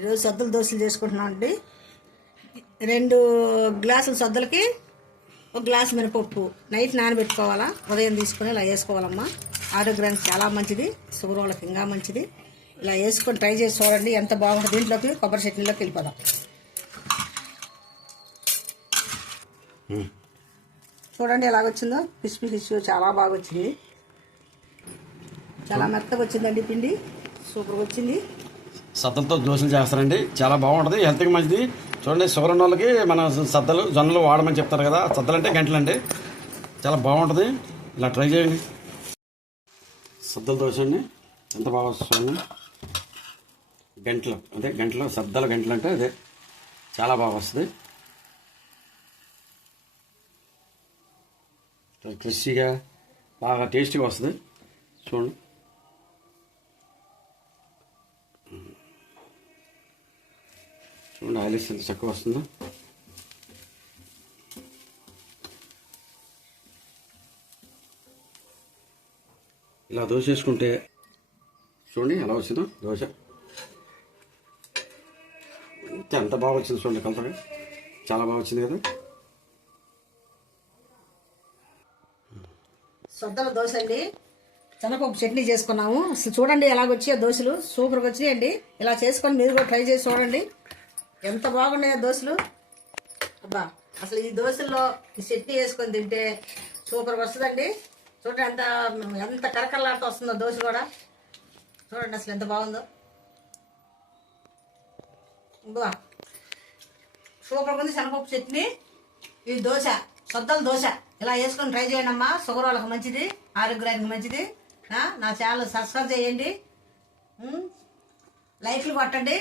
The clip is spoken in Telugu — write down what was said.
ఈరోజు సద్దల దోశలు చేసుకుంటున్నాం అండి. 2 గ్లాసుల సద్దలకి 1 గ్లాసు మినపప్పు నైట్ నానబెట్టుకోవాలా. ఉదయం తీసుకొని ఇలా వేసుకోవాలమ్మా. ఆరోగ్యానికి చాలా మంచిది, షుగర్ వాళ్ళకి ఇంకా మంచిది. ఇలా వేసుకొని ట్రై చేసి చూడండి, ఎంత బాగుంటుంది. దీంట్లోకి కొబ్బరి చట్నీలోకి వెళ్ళిపోదాం. చూడండి ఎలాగొచ్చిందో, ఫిష్ చాలా బాగా వచ్చింది. చాలా మెత్తగా వచ్చిందండి పిండి, సూపర్గా వచ్చింది. సద్దలతో దోశలు చేస్తారండి, చాలా బాగుంటుంది, హెల్త్కి మంచిది. చూడండి, షుగర్ ఉన్న వాళ్ళకి మన సద్దలు జొన్నలు వాడమని చెప్తారు కదా. సద్దలు అంటే గంటలండి, చాలా బాగుంటుంది. ఇలా ట్రై చేయండి. సద్దల దోశ అండి, ఎంత బాగా వస్తుంది. గంటలు సద్దల గంటలు అంటే అదే చాలా బాగా వస్తుంది. క్రిస్పీగా బాగా టేస్టీగా వస్తుంది. చూడండి, ఆయిల్ ఎంత చక్కగా వస్తుందో. ఇలా దోశ వేసుకుంటే చూడండి ఎలా వచ్చిందో దోశ. ఎంత బాగా వచ్చింది చూడండి, కలతగా చాలా బాగా వచ్చింది కదా. సద్దల దోశ అండి, శనగపప్పు చట్నీ చేసుకున్నాము. అసలు చూడండి ఎలాగొచ్చాయో దోశలు, సూపర్గా వచ్చినాయండి. ఇలా చేసుకొని మీరు కూడా ట్రై చేసి చూడండి, ఎంత బాగున్నాయో దోశలు. అబ్బా, అసలు ఈ దోశల్లో ఈ చట్నీ వేసుకొని తింటే సూపర్గా వస్తుందండి. చూడండి ఎంత కరకరలాడుతూ వస్తుందో దోశ కూడా. చూడండి అసలు ఎంత బాగుందో. బా, సూపర్గా ఉంది శనగపప్పు చట్నీ. ఈ దోశ, సద్దల దోశ ఇలా వేసుకొని ట్రై చేయండి అమ్మా. షుగర్ వాళ్ళకి మంచిది, ఆరోగ్యానికి మంచిది. నా ఛానల్ సబ్స్క్రైబ్ చేయండి, లైక్లు కొట్టండి.